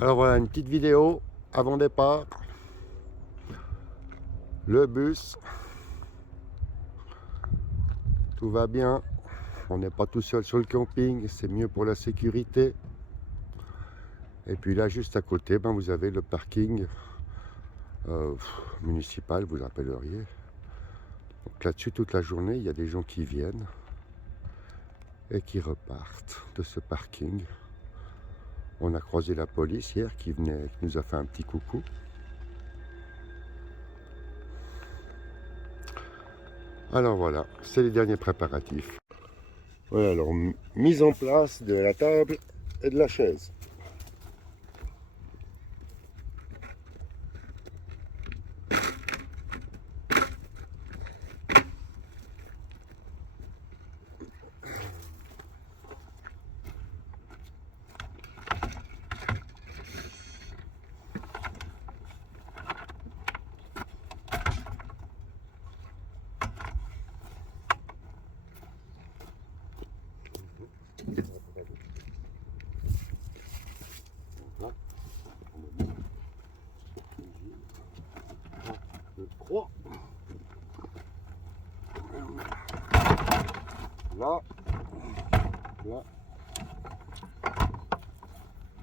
Alors voilà une petite vidéo avant départ. Le bus. Tout va bien. On n'est pas tout seul sur le camping. C'est mieux pour la sécurité. Et puis là, juste à côté, vous avez le parking municipal, vous appelleriez. Donc là-dessus, toute la journée, il y a des gens qui viennent et qui repartent de ce parking. On a croisé la police hier qui nous a fait un petit coucou. Alors voilà, c'est les derniers préparatifs. Voilà, alors mise en place de la table et de la chaise. Là, on a mis 1, 2, 3. Là, là,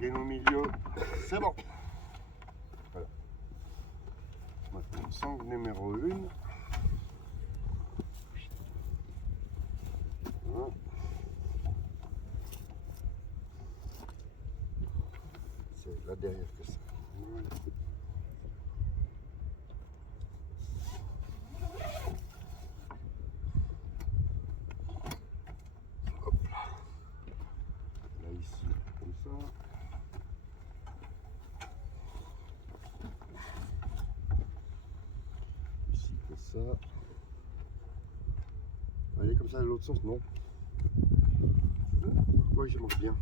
et au milieu, c'est bon. Voilà. Maintenant, sangle numéro 1. Voilà. C'est là derrière que ça. Voilà. Hop là. Là ici, comme ça. Ici comme ça. Allez comme ça de l'autre sens, non. Pourquoi je marche bien?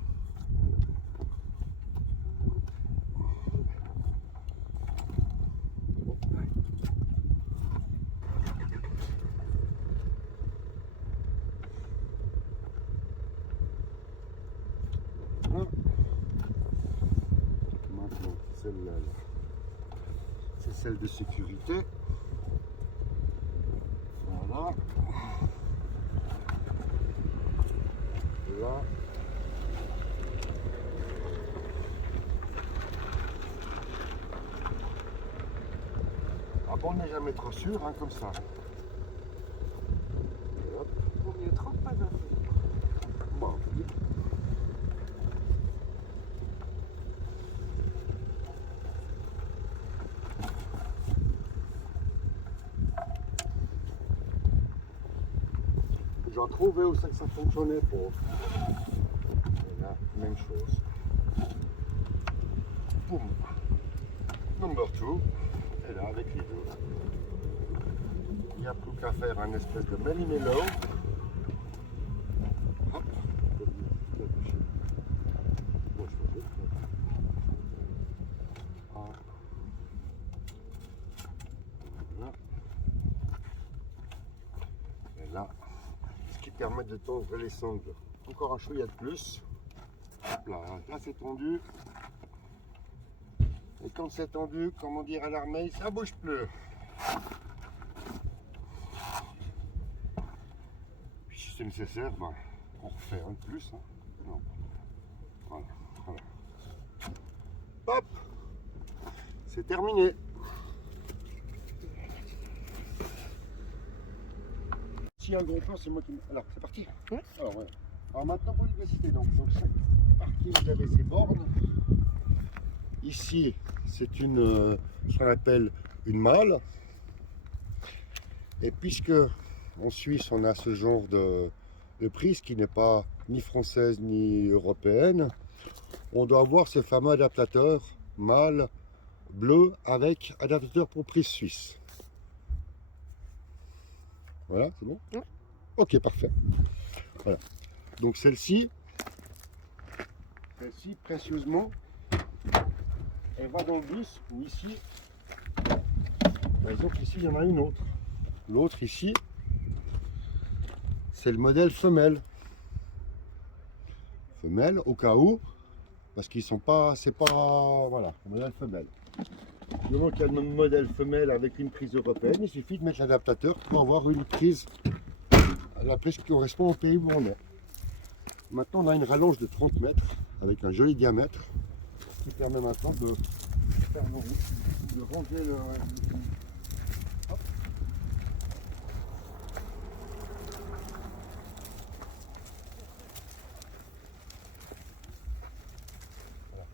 Maintenant, celle-là, c'est celle de sécurité. Voilà. Là. Ah bon, on n'est jamais trop sûr, hein, comme ça. Et hop. Vaut mieux trop pas d'un Bon. J'en trouvais où ça que ça fonctionnait pour. Et là, même chose. Boum. Number 2. Et là, avec les deux. Il n'y a plus qu'à faire un espèce de méli-mélo. Hop. Bon, je fais juste. Hop. Voilà. Et là, ce qui permet de tondre les sangles. Encore un chouïa de plus. Hop là, là c'est tendu. Et quand c'est tendu, comme on dirait à l'armée, ça bouge plus. Puis si c'est nécessaire, on refait un de plus. Hein. Non. Voilà, voilà. Hop, c'est terminé. Si un gros plan, c'est moi qui. Alors, c'est parti. Oui. Alors, ouais. Alors maintenant pour l'université, donc chaque partie vous avez ses bornes. Ici, c'est ce qu'on appelle une malle. Et puisque en Suisse, on a ce genre de prise qui n'est pas ni française ni européenne, on doit avoir ce fameux adaptateur mâle bleu avec adaptateur pour prise suisse. Voilà, c'est bon? Oui. Ok, parfait. Voilà. Donc celle-ci, précieusement, elle va dans le bus, ou ici, par exemple, ici, il y en a une autre. L'autre ici, c'est le modèle femelle. Femelle, au cas où Parce qu'ils sont pas, c'est pas, voilà, modèle femelle. Du moment qu'il y a le même modèle femelle avec une prise européenne, il suffit de mettre l'adaptateur pour avoir une prise, la prise qui correspond au pays où on est. Maintenant, on a une rallonge de 30 mètres avec un joli diamètre qui permet maintenant de faire de ranger le. Hop. Voilà.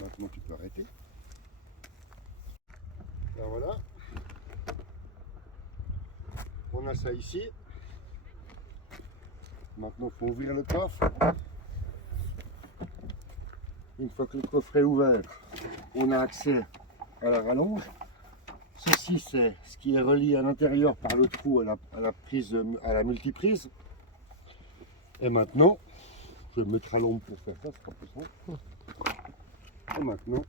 Maintenant, tu peux arrêter. Ben voilà. On a ça ici. Maintenant, il faut ouvrir le coffre. Une fois que le coffre est ouvert, on a accès à la rallonge. Ceci, c'est ce qui est relié à l'intérieur par le trou à la prise, à la multiprise. Et maintenant, je vais me mettre à l'ombre pour faire ça, ce sera plus simple. Et maintenant,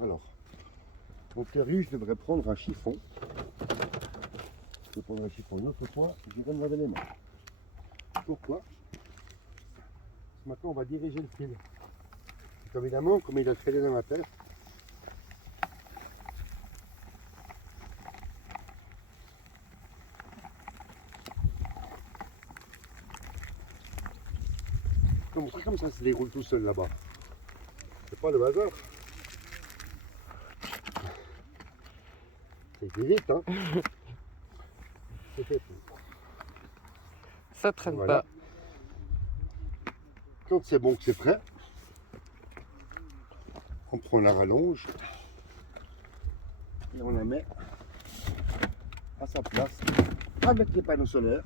alors, en théorie, je devrais prendre un chiffon. Je vais prendre un chiffon une autre fois, j'irai me laver les mains. Pourquoi? Maintenant, on va diriger le fil. Donc, évidemment, comme il a traîné dans ma terre, comme ça se déroule tout seul là-bas. C'est pas le hasard. C'est été vite, hein. C'est fait tout. Ça traîne Voilà. pas. Quand c'est bon que c'est prêt, on prend la rallonge et on la met à sa place avec les panneaux solaires.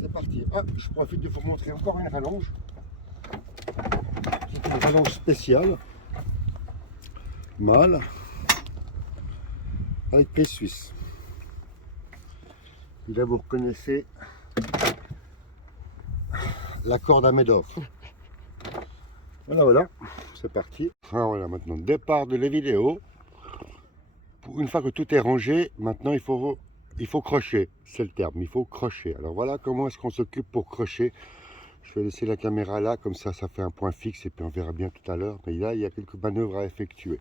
C'est parti. Ah, je profite de vous montrer encore une rallonge. C'est une rallonge spéciale, mâle, avec prise suisse. Et là, vous reconnaissez la corde à Médor. Voilà, voilà, c'est parti. Ah, voilà, maintenant, départ de la vidéo. Une fois que tout est rangé, maintenant il faut crocher, c'est le terme, il faut crocher. Alors voilà comment est-ce qu'on s'occupe pour crocher. Je vais laisser la caméra là, comme ça fait un point fixe et puis on verra bien tout à l'heure. Mais là, il y a quelques manœuvres à effectuer.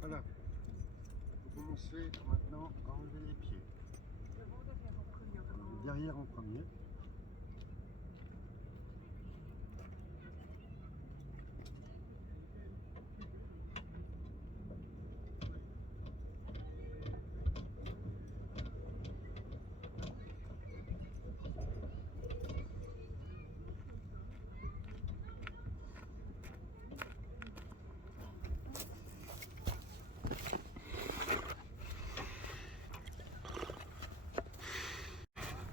Voilà. Vous commencez maintenant à enlever les pieds. Derrière en premier.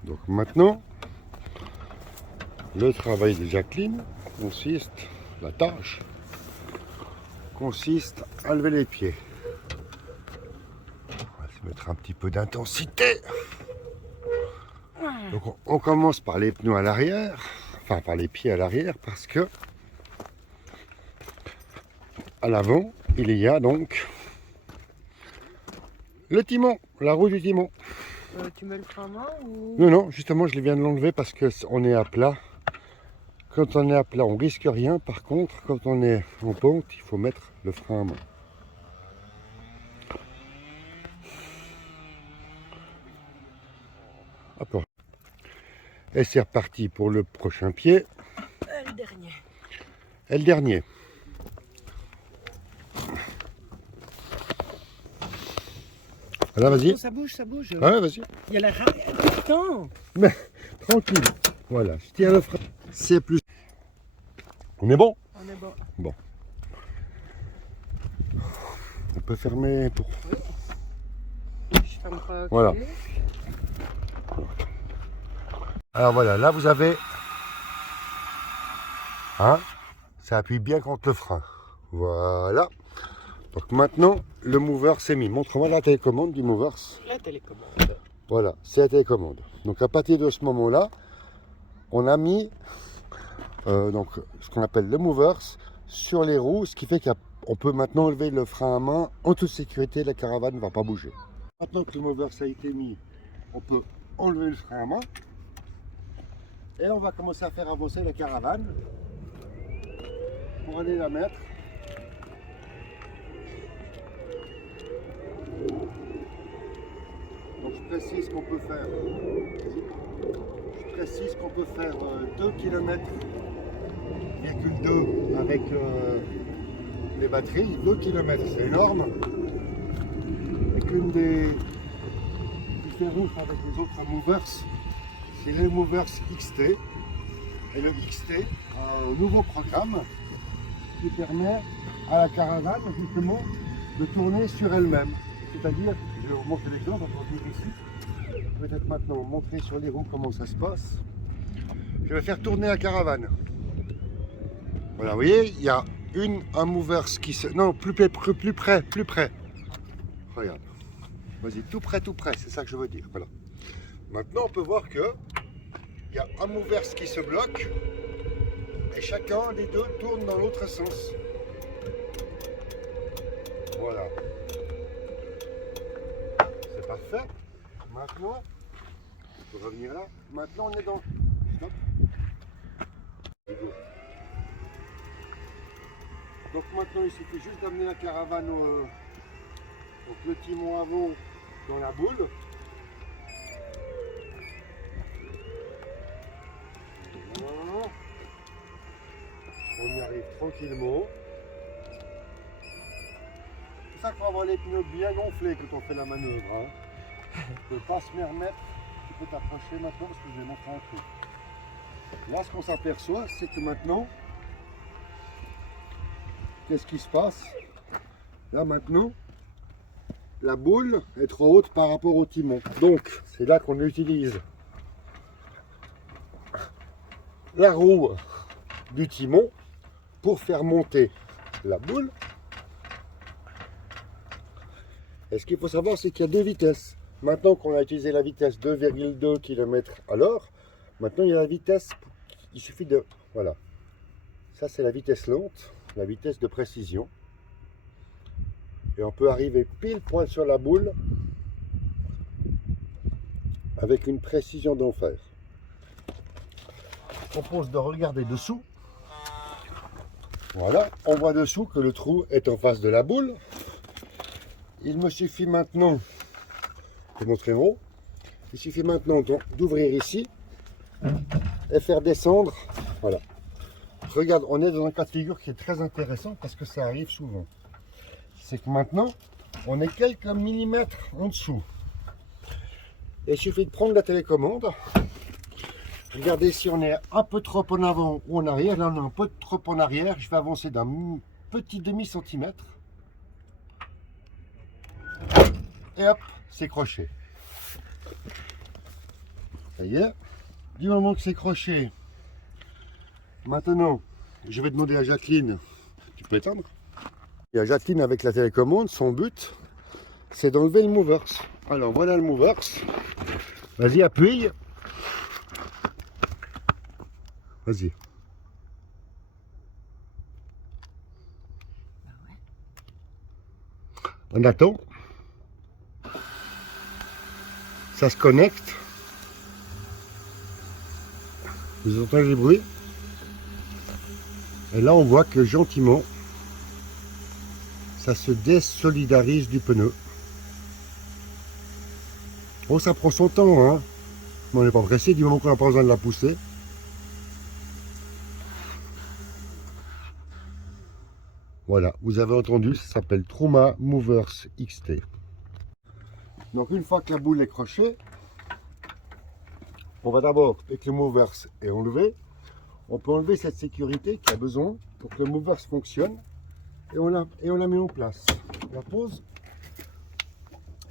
Donc maintenant, le travail de Jacqueline consiste, la tâche consiste à lever les pieds. On va se mettre un petit peu d'intensité. Donc on commence par les pneus à l'arrière, enfin par les pieds à l'arrière, parce que à l'avant, il y a donc le timon, la roue du timon. Tu mets le frein à main ou... Non, non, justement, je viens de l'enlever parce qu'on est à plat. Quand on est à plat, on risque rien. Par contre, quand on est en pente, il faut mettre le frein à main. Hop. Et c'est reparti pour le prochain pied. Le dernier. Et le dernier. Là, vas-y. Oh, ça bouge, ça bouge. Ouais, vas-y. Il y a la Attends. Tranquille. Voilà, je tire le frein. C'est plus. On est bon? On est bon. Bon. On peut fermer pour. Je ferme pas. Voilà. Alors voilà, là vous avez. Hein? Ça appuie bien contre le frein. Voilà. Donc maintenant, le mover s'est mis. Montre-moi la télécommande du mover. La télécommande. Voilà, c'est la télécommande. Donc à partir de ce moment-là, on a mis donc, ce qu'on appelle le movers sur les roues, ce qui fait qu'on peut maintenant lever le frein à main en toute sécurité, la caravane ne va pas bouger. Maintenant que le movers a été mis, on peut enlever le frein à main et on va commencer à faire avancer la caravane pour aller la mettre. Donc je précise qu'on peut faire 2 km 2 avec les batteries. 2 km, c'est énorme. Avec une des différences avec les autres movers, c'est le movers XT. Et le XT a un nouveau programme qui permet à la caravane justement de tourner sur elle-même. C'est-à-dire, je vais vous montrer l'exemple, on va venir ici. Peut-être maintenant montrer sur les roues comment ça se passe. Je vais faire tourner la caravane. Voilà, vous voyez, il y a un movers qui se... Non, plus près. Regarde. Vas-y, tout près, c'est ça que je veux dire. Voilà. Maintenant, on peut voir que il y a un movers qui se bloque et chacun des deux tourne dans l'autre sens. Voilà. C'est parfait. Maintenant, on peut revenir là. Maintenant, on est dans... Stop. Donc maintenant, il suffit juste d'amener la caravane donc le timon avant dans la boule. Voilà. On y arrive tranquillement. C'est ça qu'il faut avoir les pneus bien gonflés quand on fait la manœuvre. Hein. Tu ne peux pas se remettre. Tu peux t'approcher maintenant parce que je vais montrer un truc. Là, ce qu'on s'aperçoit, c'est que maintenant, qu'est-ce qui se passe? Là, maintenant, la boule est trop haute par rapport au timon. Donc, c'est là qu'on utilise la roue du timon pour faire monter la boule. Et ce qu'il faut savoir, c'est qu'il y a deux vitesses. Maintenant qu'on a utilisé la vitesse 2,2 km à l'heure, maintenant il y a la vitesse, il suffit de... Voilà. Ça, c'est la vitesse lente, la vitesse de précision. Et on peut arriver pile poil sur la boule avec une précision d'enfer. Je propose de regarder dessous. Voilà, on voit dessous que le trou est en face de la boule. Il me suffit maintenant, je vais montrer en haut, il suffit maintenant d'ouvrir ici et faire descendre. Voilà. Regarde, on est dans un cas de figure qui est très intéressant parce que ça arrive souvent. C'est que maintenant, on est quelques millimètres en dessous. Et il suffit de prendre la télécommande. Regardez si on est un peu trop en avant ou en arrière. Là, on est un peu trop en arrière. Je vais avancer d'un petit demi-centimètre. Et hop, c'est croché. Ça y est. Du moment que c'est croché, maintenant, je vais demander à Jacqueline. Tu peux éteindre? Et à Jacqueline avec la télécommande, son but, c'est d'enlever le movers. Alors voilà le movers. Vas-y, appuie. Vas-y. On attend. Ça se connecte. Vous entendez les bruits? Et là, on voit que gentiment, ça se désolidarise du pneu. Oh, ça prend son temps, hein. Mais on n'est pas pressé du moment qu'on n'a pas besoin de la pousser. Voilà, vous avez entendu, ça s'appelle Truma Movers XT. Donc une fois que la boule est crochée, on va d'abord, dès que le Movers est enlevé, on peut enlever cette sécurité qui a besoin pour que le Movers fonctionne et on la met en place. On la pose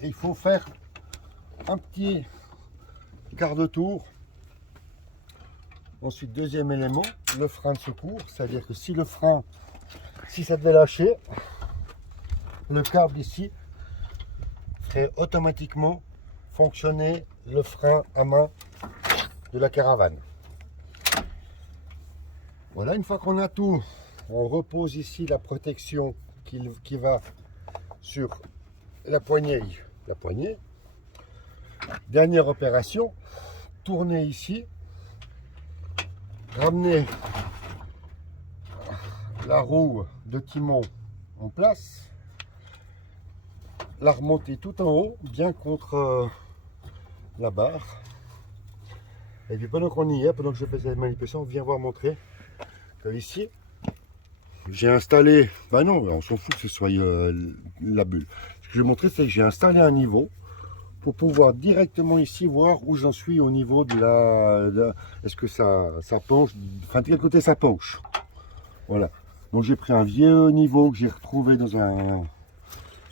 et il faut faire un petit quart de tour. Ensuite, deuxième élément, le frein de secours, c'est-à-dire que si le frein, si ça devait lâcher, le câble ici ferait automatiquement fonctionner le frein à main de la caravane. Voilà, une fois qu'on a tout, on repose ici la protection qui va sur la poignée. Dernière opération, tourner ici, ramener la roue de timon en place, la remonter tout en haut, bien contre la barre. Et puis pendant qu'on y est, pendant que je fais cette manipulation, on vient voir montrer que ici, j'ai installé, bah non, on s'en fout que ce soit la bulle. Ce que je vais montrer, c'est que j'ai installé un niveau pour pouvoir directement ici voir où j'en suis au niveau de est-ce que ça penche, enfin de quel côté ça penche. Voilà. Donc j'ai pris un vieux niveau que j'ai retrouvé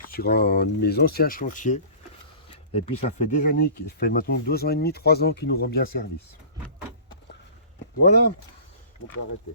sur un de mes anciens chantiers. Et puis ça fait des années, ça fait maintenant 2 ans et demi, 3 ans qu'il nous rend bien service. Voilà, on peut arrêter.